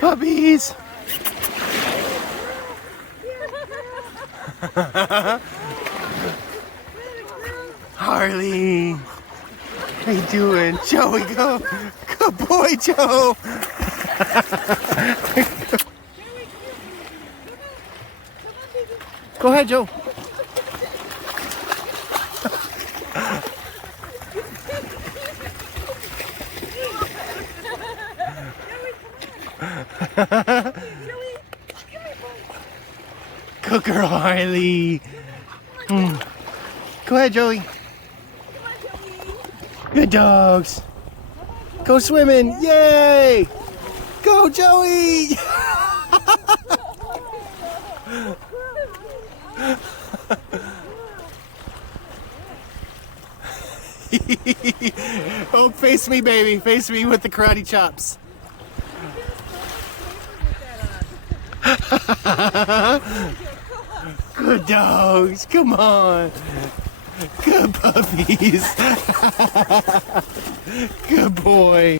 Puppies! Harley! How you doing? Joey, go! Good boy, Joe! Go ahead, Joe. Good girl, Harley. Go ahead, Joey. Good dogs. Go swimming. Yay! Go, Joey! Oh, face me, baby. Face me with the karate chops. Good dogs. Come on. Good puppies. Good boy.